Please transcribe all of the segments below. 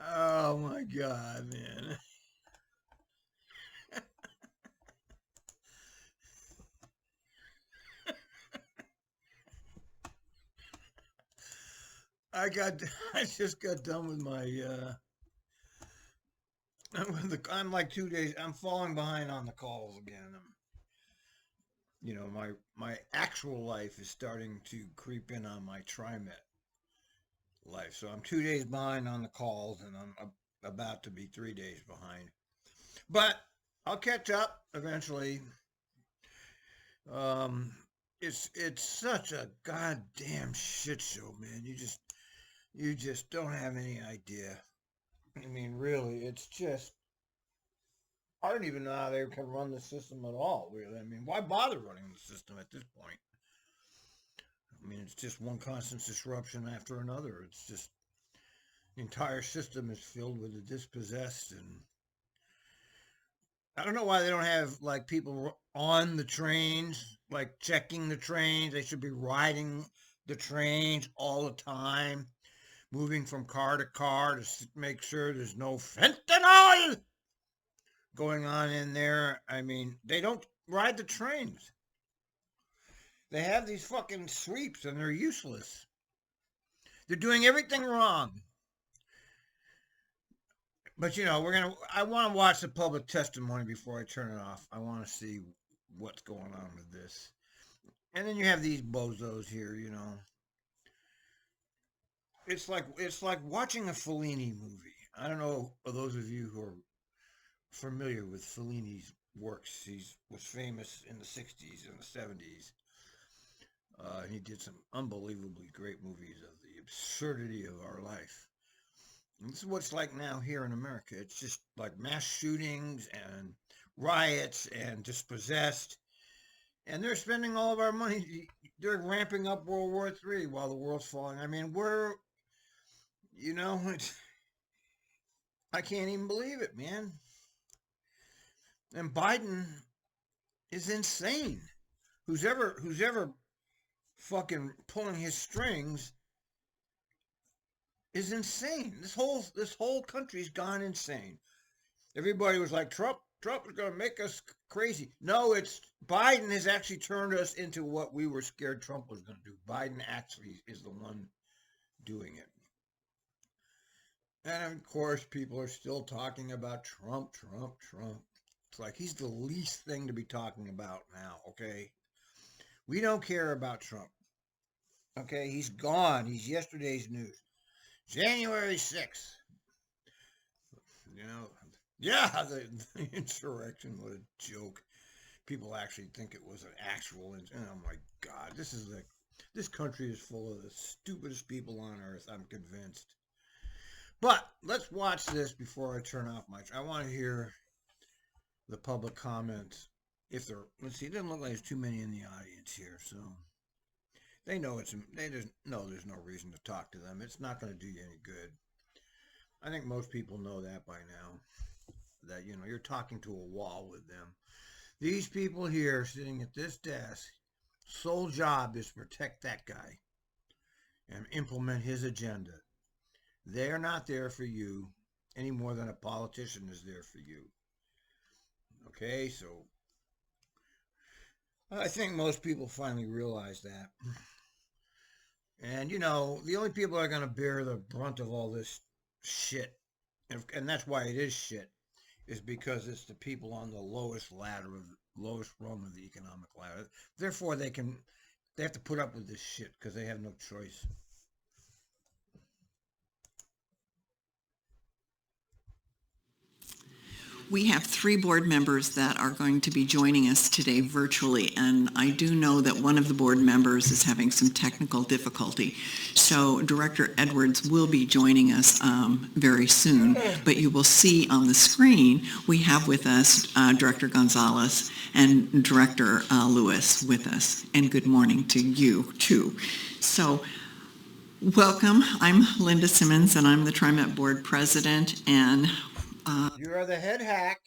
Oh my God, man. I got, I just got done with my, I'm like 2 days, I'm falling behind on the calls again. My actual life is starting to creep in on my Trimet life. So I'm 2 days behind on the calls, and I'm about to be 3 days behind. But I'll catch up eventually. Um, it's such a goddamn shit show, man. You just don't have any idea. I mean, really, it's just I don't even know how they can run the system at all. Really, I mean, why bother running the system at this point? I mean, it's just one constant disruption after another. It's just the entire system is filled with the dispossessed, and I don't know why they don't have like people on the trains, like checking the trains. They should be riding the trains all the time, moving from car to car to make sure there's no fentanyl going on in there. I mean, they don't ride the trains. They have these fucking sweeps and they're useless. They're doing everything wrong. But I want to watch the public testimony before I turn it off. I want to see what's going on with this. And then you have these bozos here. It's like watching a Fellini movie. I don't know for those of you who are familiar with Fellini's works. He was famous in the 60s and the 70s. He did some unbelievably great movies of the absurdity of our life. And this is what it's like now here in America. It's just like mass shootings and riots and dispossessed. And they're spending all of our money. They're ramping up World War III while the world's falling. I mean, it's, I can't even believe it, man. And Biden is insane. Who's ever fucking pulling his strings is insane. This whole country's gone insane. Everybody was like, Trump is going to make us crazy. No, it's Biden has actually turned us into what we were scared Trump was going to do. Biden actually is the one doing it. And of course, people are still talking about Trump, Trump, Trump. It's like he's the least thing to be talking about now, okay? We don't care about Trump, okay? He's gone. He's yesterday's news. January 6th, you know, yeah, the insurrection, what a joke. People actually think it was an actual, oh my God, this country is full of the stupidest people on earth, I'm convinced. But let's watch this before I turn off I want to hear the public comments. Let's see, it doesn't look like there's too many in the audience here, so they just know there's no reason to talk to them. It's not going to do you any good. I think most people know that by now, that, you're talking to a wall with them. These people here sitting at this desk, sole job is to protect that guy and implement his agenda. They are not there for you any more than a politician is there for you. Okay, so I think most people finally realize that. And, the only people that are going to bear the brunt of all this shit, and that's why it is shit, is because it's the people on the lowest lowest rung of the economic ladder. Therefore, they have to put up with this shit because they have no choice. We have 3 board members that are going to be joining us today virtually, and I do know that one of the board members is having some technical difficulty. So Director Edwards will be joining us very soon, but you will see on the screen we have with us Director Gonzalez and Director Lewis with us. And good morning to you too. So welcome. I'm Linda Simmons, and I'm the Trimet Board President, and You are the head hack,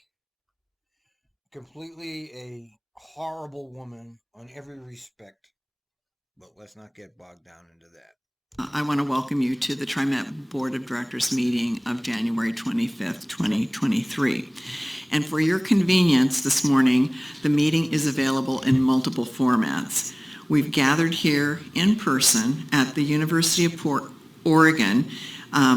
completely a horrible woman on every respect, but let's not get bogged down into that. I want to welcome you to the Trimet Board of Directors meeting of January 25th, 2023. And for your convenience this morning, the meeting is available in multiple formats. We've gathered here in person at the University of Oregon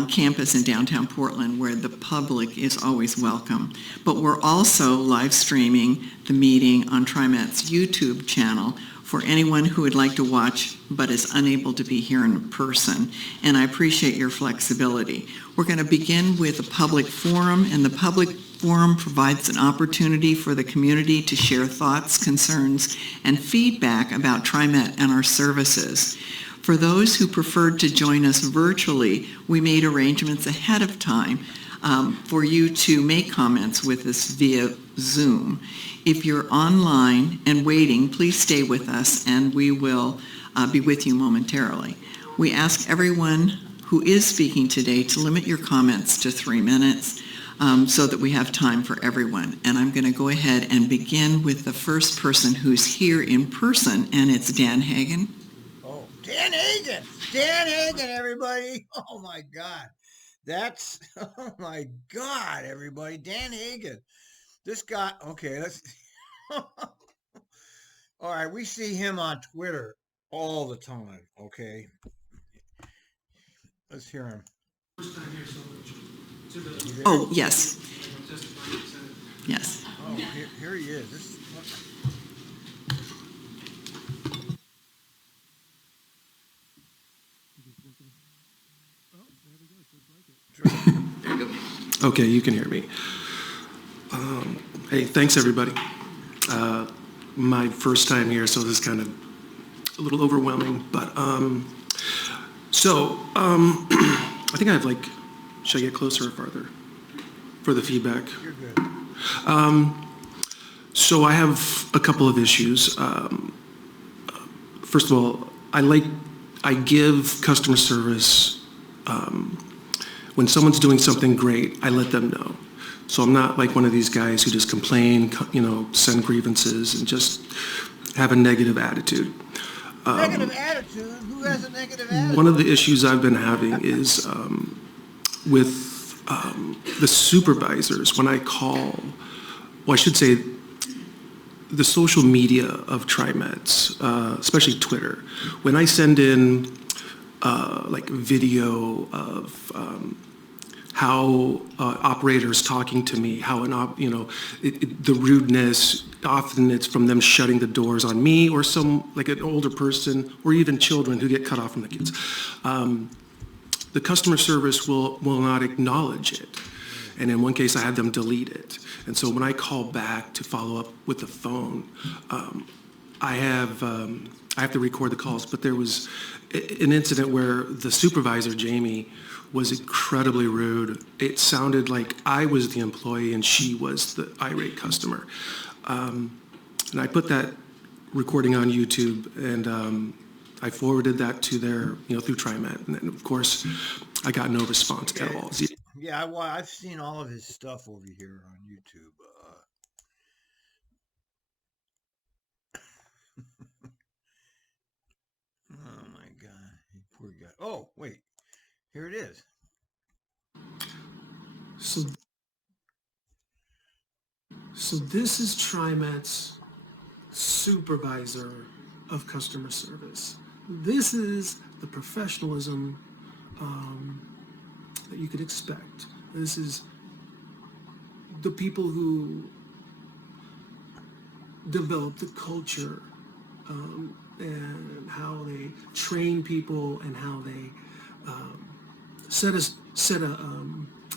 campus in downtown Portland, where the public is always welcome. But we're also live streaming the meeting on Trimet's YouTube channel for anyone who would like to watch but is unable to be here in person, and I appreciate your flexibility. We're going to begin with a public forum, and the public forum provides an opportunity for the community to share thoughts, concerns, and feedback about Trimet and our services. For those who preferred to join us virtually, we made arrangements ahead of time for you to make comments with us via Zoom. If you're online and waiting, please stay with us and we will be with you momentarily. We ask everyone who is speaking today to limit your comments to 3 minutes so that we have time for everyone. And I'm going to go ahead and begin with the first person who's here in person, and it's Dan Hagan. Oh, Dan Hagan! Dan Hagan, everybody! Oh my God. That's, oh my God, everybody. Dan Hagan. This guy, okay, let's, all right, we see him on Twitter all the time, okay? Let's hear him. Oh, yes. Yes. Oh, here he is. This is, Okay, you can hear me. Hey, thanks everybody. My first time here, so this is kind of a little overwhelming, but I think I have like, should I get closer or farther for the feedback? you're good. So I have a couple of issues. First of all, I give customer service, when someone's doing something great, I let them know. So I'm not like one of these guys who just complain, send grievances and just have a negative attitude. Negative attitude? Who has a negative attitude? One of the issues I've been having is with the supervisors when I call, well, I should say the social media of Trimet's, especially Twitter. When I send in like video of how operators talking to me, how the rudeness, often it's from them shutting the doors on me or some like an older person or even children who get cut off from the kids. The customer service will not acknowledge it. And in one case, I had them delete it. And so when I call back to follow up with the phone, I have to record the calls. But there was an incident where the supervisor, Jamie, was incredibly rude. It sounded like I was the employee and she was the irate customer. And I put that recording on YouTube, and I forwarded that to their, through Trimet. And of course, I got no response at all. Yeah, well, I've seen all of his stuff over here on YouTube. Oh my God, poor guy. Oh, wait, here it is. So this is Trimet's supervisor of customer service. This is the professionalism that you could expect. This is the people who develop the culture and how they train people and how they set a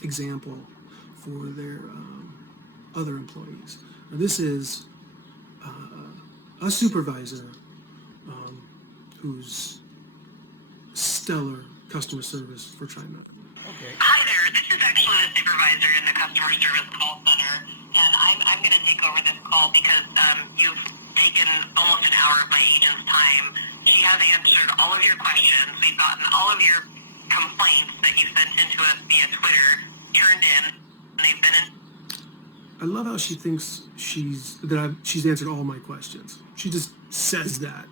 example for their other employees. Now, this is a supervisor who's stellar customer service for Trimet. Okay. Hi there, this is actually the supervisor in the customer service call center, and I'm going to take over this call because you've taken almost an hour of my agent's time. She has answered all of your questions. We've gotten all of your complaints that you sent into us via Twitter turned in, and they've been in. I love how she thinks she's answered all my questions. She just says that.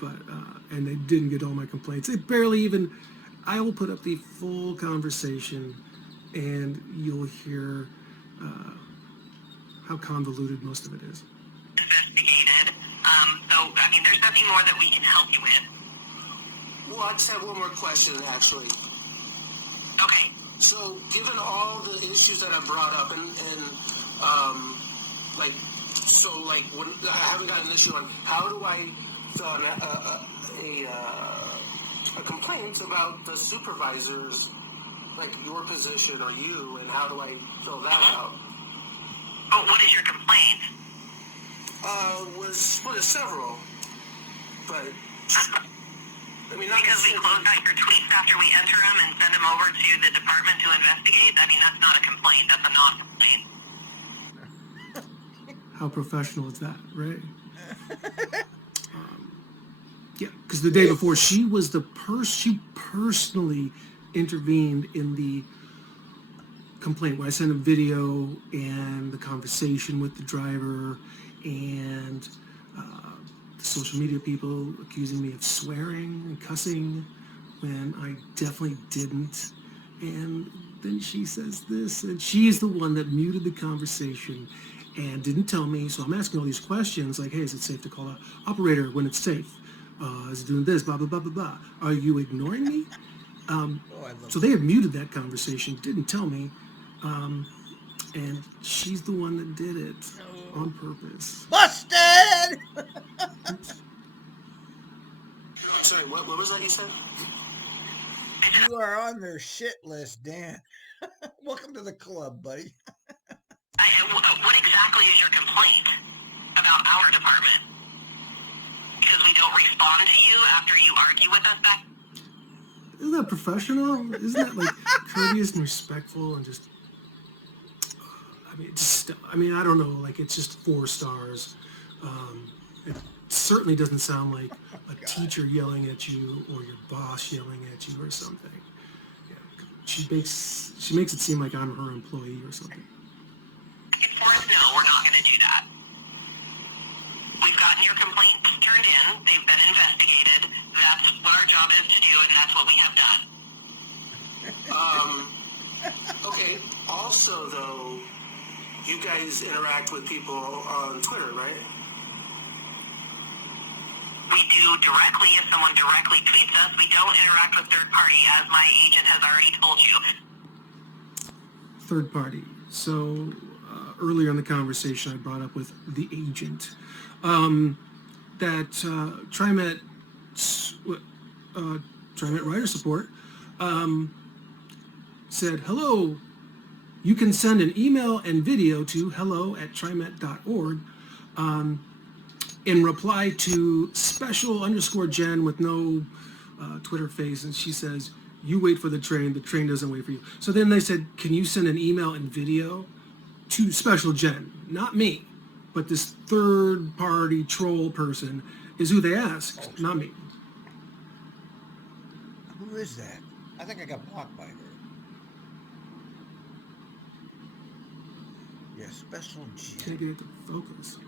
but and they didn't get all my complaints. They barely even. I will put up the full conversation, and you'll hear how convoluted most of it is. Investigated. So, I mean, there's nothing more that we can help you with. Well, I just have one more question, actually. Okay. So, given all the issues that I brought up, and when I haven't got an issue on how do I fill out a complaint about the supervisors, like your position or you, and how do I fill that out? Oh, what is your complaint? Was several, but I mean, not Because we close out your tweets after we enter them and send them over to the department to investigate? I mean, that's not a complaint. That's a non-complaint. How professional is that, right? Yeah, because the day before, she was she personally intervened in the complaint where I sent a video and the conversation with the driver and the social media people accusing me of swearing and cussing when I definitely didn't. And then she says this, and she's the one that muted the conversation and didn't tell me. So I'm asking all these questions like, hey, is it safe to call an operator when it's safe? Is it doing this, blah, blah, blah, blah, blah. Are you ignoring me? So they had muted that conversation, didn't tell me. And she's the one that did it on purpose. Busted! sorry, what was that you said? You are on their shit list, Dan. Welcome to the club, buddy. What exactly is your complaint about our department? Because we don't respond to you after you argue with us back? Isn't that professional? Isn't that like courteous and respectful and just... I don't know, like it's just 4 stars. It certainly doesn't sound like a teacher yelling at you or your boss yelling at you or something. Yeah, she makes it seem like I'm her employee or something. No, we're not going to do that. We've gotten your complaints turned in. They've been investigated. That's what our job is to do, and that's what we have done. Okay. Also, though, you guys interact with people on Twitter, right? We do directly. If someone directly tweets us, we don't interact with third party, as my agent has already told you. Third party. So earlier in the conversation I brought up with the agent that Trimet Rider Support said, hello, you can send an email and video to hello@trimet.org in reply to special_Jen with no Twitter face, and she says, you wait for the train doesn't wait for you. So then they said, can you send an email and video to Special Jen? Not me, but this third party troll person is who they asked, not me. Who is that? I think I got blocked by her. Yeah, Special G. Can't get it to focus.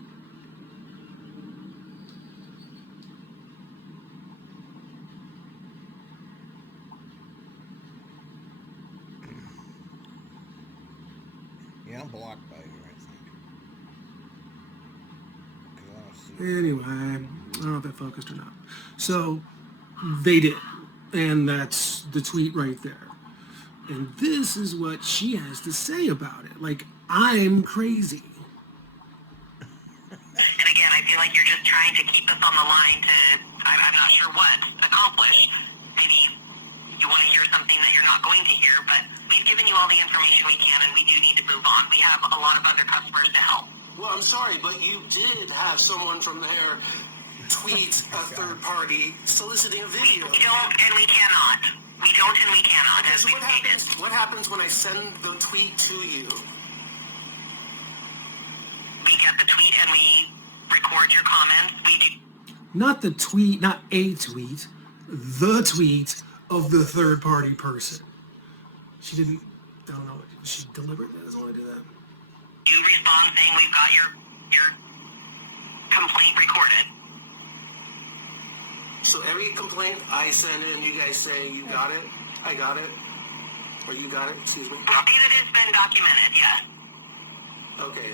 Yeah, I'm blocked by her, I think. 'Cause I don't see her. Anyway, I don't know if that focused or not. So they did, and that's the tweet right there. And this is what she has to say about it. Like, I'm crazy. And again, I feel like you're just trying to keep us on the line to, I'm not sure what, accomplish. Maybe you want to hear something that you're not going to hear, but we've given you all the information we can, and we do need to move on. We have a lot of other customers to help. Well, I'm sorry, but you did have someone from there tweet a third party soliciting a video. We don't, and we cannot. We don't, and we cannot, Okay, as so we've stated. what happens when I send the tweet to you? We get the tweet and we record your comments. We do. Not the tweet, not a tweet, the tweet of the third party person. She didn't, I don't know, she deliberate that? Doesn't want to do that. You respond saying we've got your complaint recorded. So every complaint I send in, you guys say, you got it, I got it, or you got it, excuse me? I say that it's been documented, yes. Okay.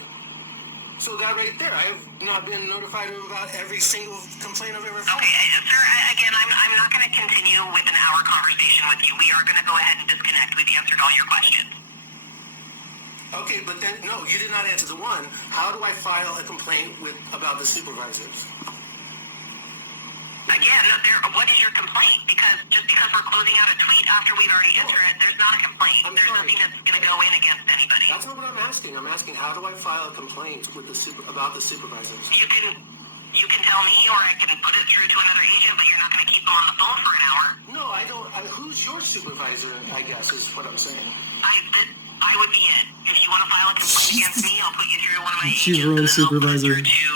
So that right there, I have not been notified about every single complaint I've ever filed. Okay, sir, again, I'm not going to continue with an hour conversation with you. We are going to go ahead and disconnect. We've answered all your questions. Okay, but then, no, you did not answer the one. How do I file a complaint about the supervisors? Again, what is your complaint? Because just because we're closing out a tweet after we've already answered it, there's not a complaint. There's nothing that's going to go in against anybody. That's not what I'm asking. I'm asking, how do I file a complaint with about the supervisors? You can tell me, or I can put it through to another agent, but you're not going to keep them on the phone for an hour. No, I don't. Who's your supervisor, I guess, is what I'm saying. I would be it. If you want to file a complaint against me, I'll put you through one of my She's agents. her own and then I'll put it supervisor. through to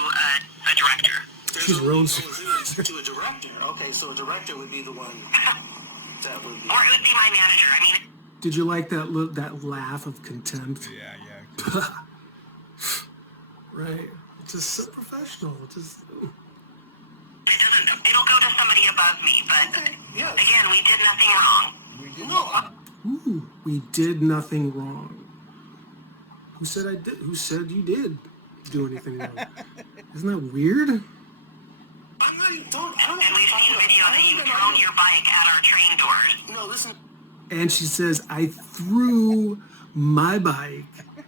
a director. She's her own To a director. Okay, so a director would be the one that would be. Or it would be my manager. I mean, Did you like that laugh of contempt? Yeah. Right. Just so professional. Just. it'll go to somebody above me. But Okay, yes. again, we did nothing wrong. We did No, not. Ooh, we did nothing wrong. Who said I did? Who said you did do anything wrong? Isn't that weird? I'm not even don't. I don't And we've seen video that you've even thrown your bike at our train doors. No, listen. And she says, I threw my bike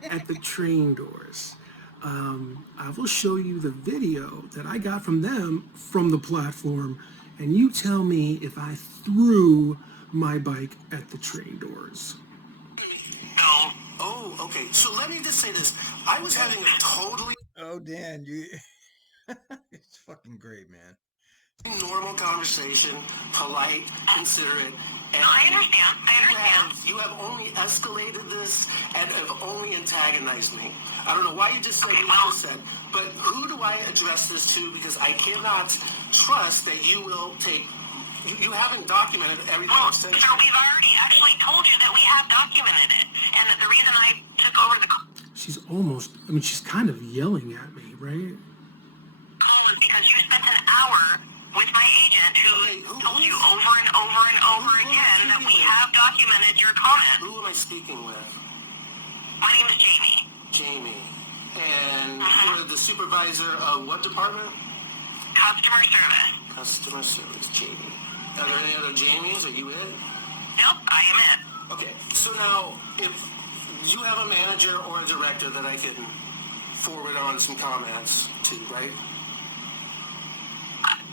at the train doors. I will show you the video that I got from them from the platform, and you tell me if I threw my bike at the train doors. So, Oh, okay. So let me just say this. I was having a totally Oh, Dan, you. It's fucking great, man. normal conversation, polite, considerate, and no, I understand. I understand. you have only escalated this and have only antagonized me. I don't know why you just said what you just said, but who do I address this to? Because I cannot trust that you will take. You haven't documented everything Well, I've said. sir, we've already actually told you that we have documented it. And that the reason I took over the call She's almost, I mean, she's kind of yelling at me, right? was because you spent an hour with my agent who Okay, told you over and over and over again that we have documented your comments. Who am I speaking with? My name is Jamie. Jamie. And you're the supervisor of what department? Customer service. Customer service, Jamie. Are there any other Jamies? Are you it? Nope, I am it. Okay, so now, if you have a manager or a director that I can forward on some comments to, right?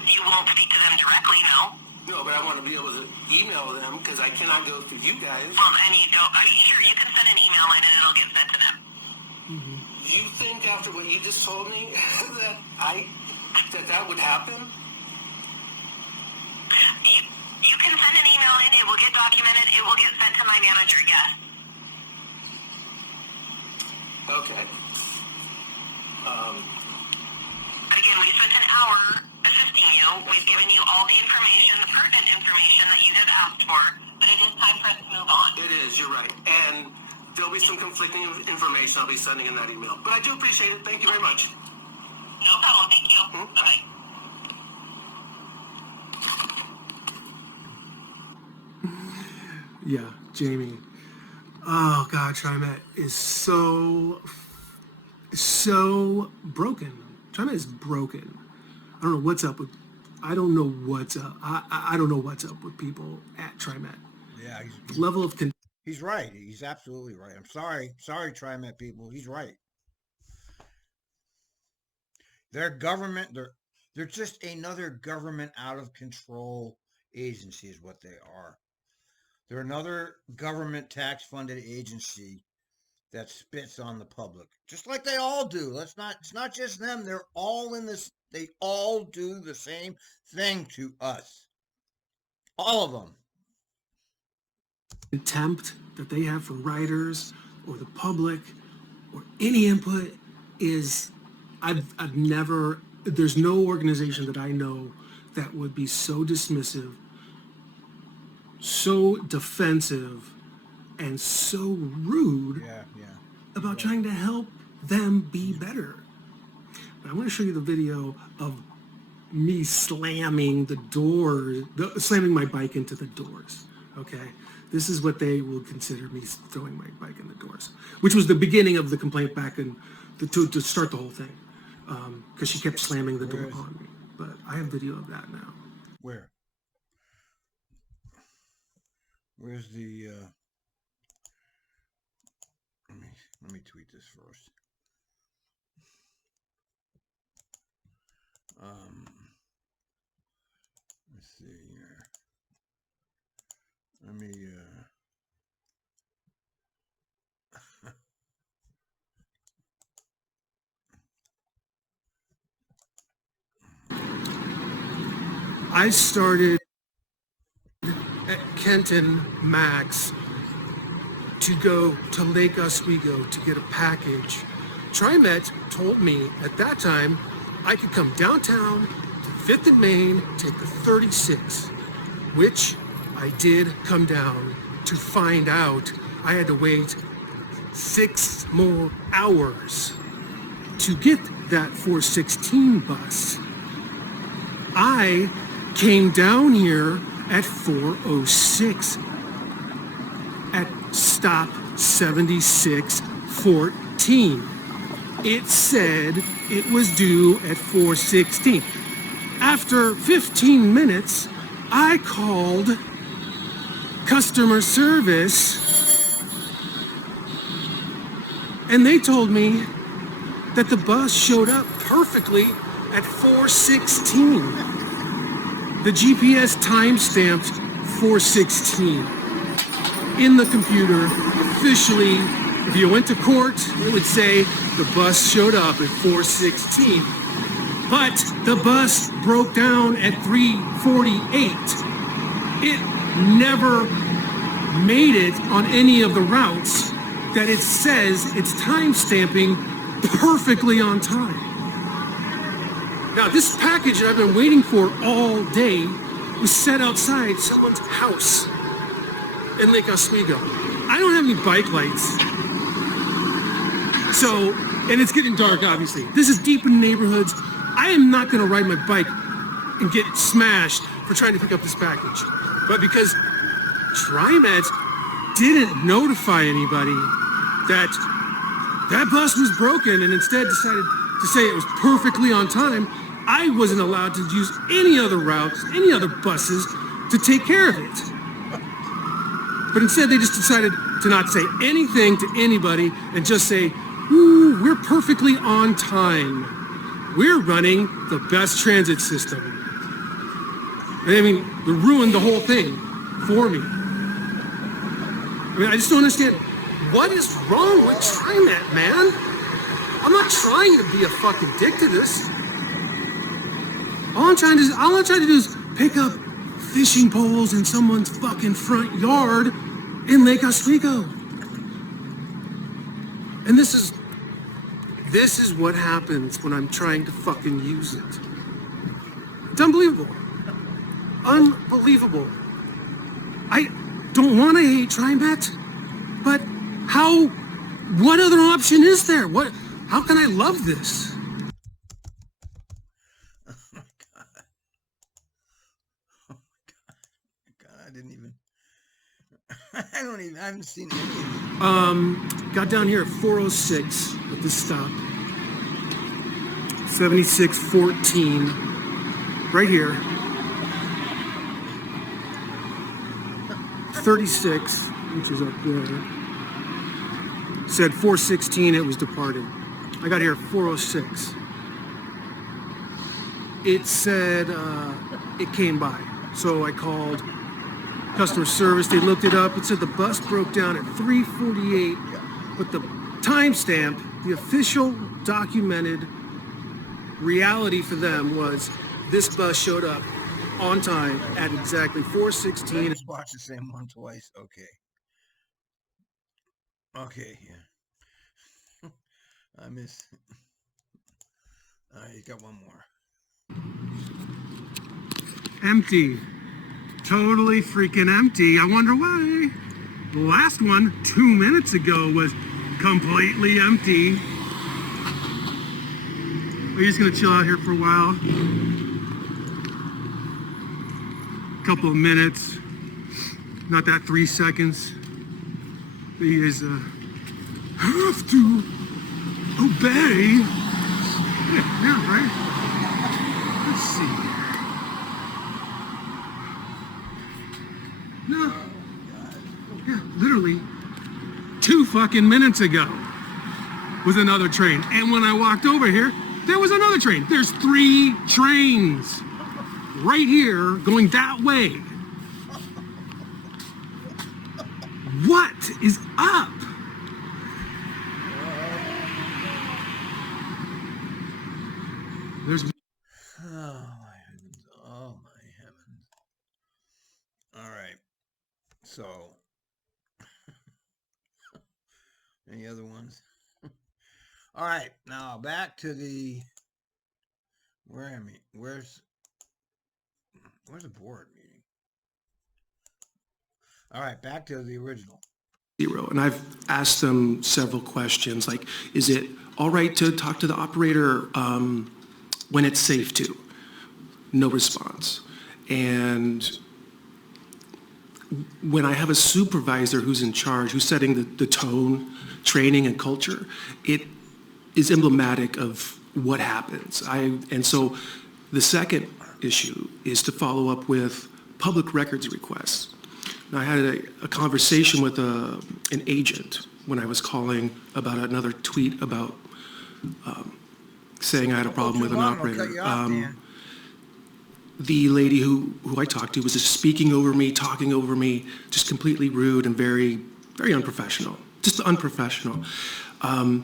You won't speak to them directly, no. No, but I want to be able to email them because I cannot go through you guys. Well, and you don't, I mean, sure, you can send an email and it'll get sent to them. You think after what you just told me that would happen? You can send an email in, it will get documented, it will get sent to my manager, yes. Okay. But again, we spent an hour assisting you. We've given you all the information, the pertinent information that you have asked for, but it is time for us to move on. It is, you're right. And there'll be some conflicting information I'll be sending in that email. But I do appreciate it. Thank you very much. No problem, thank you. Bye-bye. Yeah, Jamie. Oh God, Trimet is so broken. Trimet is broken. I don't know what's up with. I don't know what's up. I don't know what's up with people at Trimet. Yeah, The level of he's right. He's absolutely right. I'm sorry. Sorry, TriMet people. He's right. Their government, they're just another government out of control agency is what they are. They're another government tax funded agency that spits on the public. Just like they all do. It's not just them. They're all in this. They all do the same thing to us. All of them. contempt that they have for writers or the public or any input is I've never, there's no organization that I know that would be so dismissive, so defensive, and so rude about trying to help them be better. But I want to show you the video of me slamming the door, slamming my bike into the doors. Okay, this is what they will consider me throwing my bike in the doors, which was the beginning of the complaint back in to start the whole thing, because she kept slamming the door on me. But I have video of that now. Where? Where's the? Let me tweet this first. Let's see here. Let me. I started at Kenton Max to go to Lake Oswego to get a package. Trimet told me at that time I could come downtown to 5th and Main, take the 36, which I did come down to find out I had to wait 6 more hours to get that 416 bus. I came down here at 4:06 at stop 7614. It said it was due at 4:16. After 15 minutes, I called customer service and they told me that the bus showed up perfectly at 4:16. The GPS time-stamped 4:16 in the computer. Officially, if you went to court, it would say the bus showed up at 4:16. But the bus broke down at 3:48. It never made it on any of the routes that it says it's time-stamping perfectly on time. Now, this package that I've been waiting for all day was set outside someone's house in Lake Oswego. I don't have any bike lights. So, and it's getting dark, obviously. This is deep in the neighborhoods. I am not going to ride my bike and get smashed for trying to pick up this package. But because Trimet didn't notify anybody that that bus was broken and instead decided to say it was perfectly on time, I wasn't allowed to use any other routes, any other buses to take care of it. But instead they just decided to not say anything to anybody and just say, ooh, we're perfectly on time. We're running the best transit system. And I mean, they ruined the whole thing for me. I mean, I just don't understand. What is wrong with Trimet, man? I'm not trying to be a fucking dick to this. All I'm trying to do is pick up fishing poles in someone's fucking front yard in Lake Oswego. And this is what happens when I'm trying to fucking use it. It's unbelievable. Unbelievable. I don't want to hate Trimet, but what other option is there? How can I love this? I haven't seen any of these. Got down here at 4:06 at this stop. 7614, right here. 36, which is up there. Said 4:16, it was departed. I got here at 4:06. It said it came by. So I called customer service. They looked it up. It said the bus broke down at 3:48, but the timestamp, the official documented reality for them was this bus showed up on time at exactly 4:16. Just watch the same one twice. Okay, yeah. I miss. You got one more. Empty. Totally freaking empty. I wonder why. The last one 2 minutes ago was completely empty. We're just gonna chill out here for a while. couple of minutes, not that 3 seconds. You guys have to obey. Yeah, right? Let's see. No. Yeah, literally 2 fucking minutes ago was another train. And when I walked over here, there was another train. There's 3 trains right here going that way. What is up? There's Oh my heavens. Oh my heavens. All right. So, any other ones? All right. Now back to the. Where am I? Where's the board meeting? All right. Back to the original. 0. And I've asked them several questions, like, is it all right to talk to the operator when it's safe to? No response. And when I have a supervisor who's in charge, who's setting the tone, training, and culture, it is emblematic of what happens. And so the second issue is to follow up with public records requests. Now, I had a conversation with an agent when I was calling about another tweet about saying I had a problem with an operator. The lady who I talked to was just speaking over me, talking over me, just completely rude and very, very unprofessional. Just unprofessional. I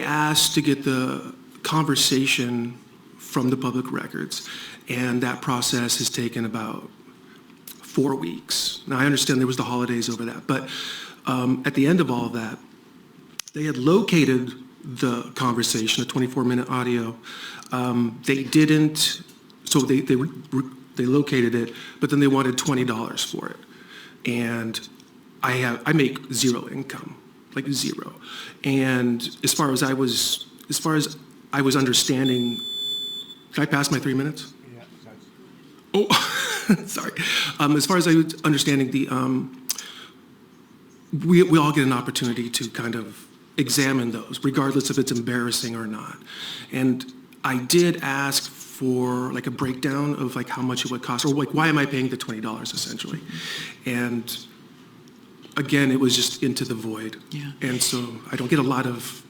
asked to get the conversation from the public records, and that process has taken about 4 weeks. Now, I understand there was the holidays over that, but at the end of all of that, they had located the conversation, a 24-minute audio. They didn't, so they located it, but then they wanted $20 for it. And I make zero income, like zero. And as far as I was understanding, did I pass my 3 minutes? Yeah. Oh, sorry. As far as I was understanding, we all get an opportunity to kind of examine those, regardless if it's embarrassing or not. And I did ask for like a breakdown of like how much it would cost, or like why am I paying the $20 essentially? And again, it was just into the void. Yeah. And so I don't get a lot of.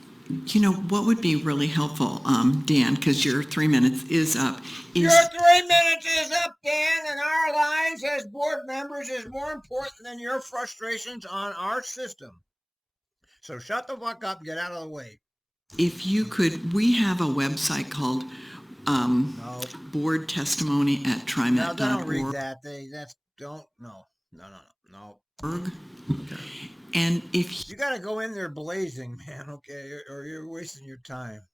You know, what would be really helpful, Dan, because your 3 minutes is up. Your 3 minutes is up, Dan, and our lives as board members is more important than your frustrations on our system. So shut the fuck up and get out of the way. If you could, we have a website called No. Board Testimony at Trimet.org. Now, don't read that. No. And if You got to go in there blazing, man, okay, or you're wasting your time.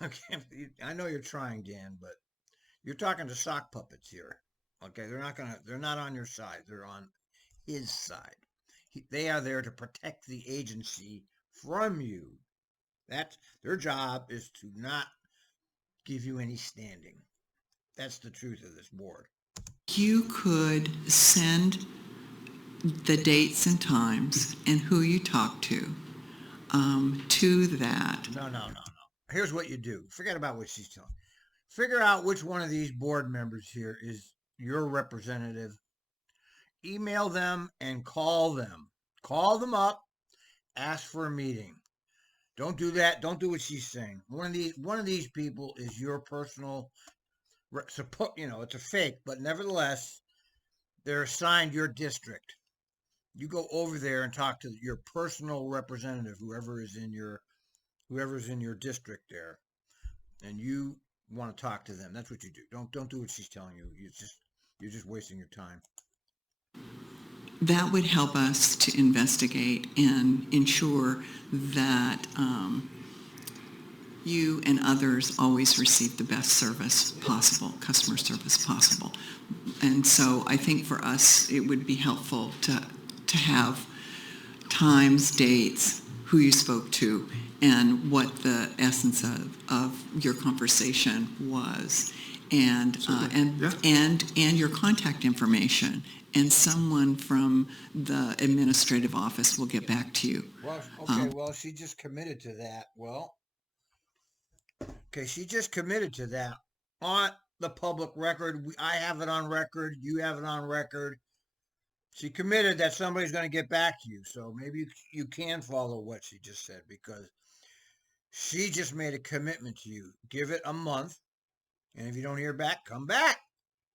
Okay, I know you're trying, Dan, but you're talking to sock puppets here. Okay, they're not on your side. They're on his side. They are there to protect the agency from you. That's their job, is to not give you any standing. That's the truth of this board. you could send the dates and times and who you talk to that. No. Here's what you do. Forget about what she's telling. Figure out which one of these board members here is your representative. Email them and call them. Call them up. Ask for a meeting. Don't do that. Don't do what she's saying. One of these people is your personal support. You know, it's a fake, but nevertheless, they're assigned your district. You go over there and talk to your personal representative, whoever is in your district there, and you want to talk to them. That's what you do. Don't do what she's telling you. You're just wasting your time. That would help us to investigate and ensure that you and others always receive the best service possible, customer service possible. And so I think for us, it would be helpful to have times, dates, who you spoke to, and what the essence of your conversation was. and Yeah. and your contact information, and someone from the administrative office will get back to you. Well, okay, well, she just committed to that. Well, okay, she just committed to that on the public record. I have it on record. You have it on record. She committed that somebody's going to get back to you. So maybe you can follow what she just said, because she just made a commitment to you. Give it a month. And if you don't hear back, come back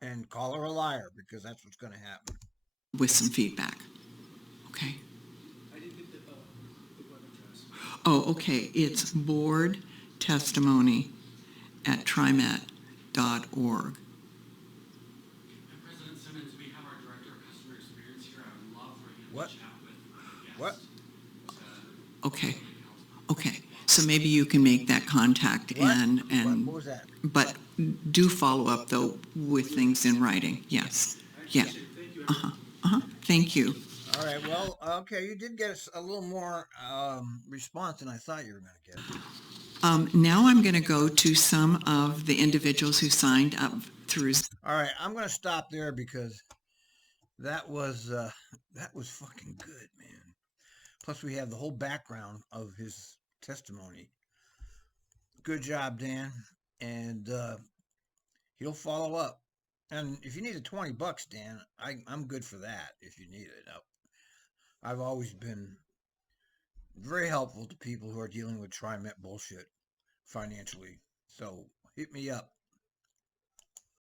and call her a liar, because that's what's going to happen. With some feedback. Okay. I didn't get the web address. Oh, okay. It's board testimony at trimet.org. And President Simmons, we have our Director of Customer Experience here. I would love for him What? to chat with What? Okay. Okay. So maybe you can make that contact and What was that? but do follow up though with things in writing. Yes. Yeah. Thank you. All right. Well, okay. You did get a little more response than I thought you were going to get. Now I'm going to go to some of the individuals who signed up through. All right. I'm going to stop there, because that was fucking good, man. Plus, we have the whole background of his testimony. Good job, Dan. And he'll follow up. And if you need the $20, Dan, I'm good for that. If you need it, I've always been very helpful to people who are dealing with Trimet bullshit financially. So hit me up.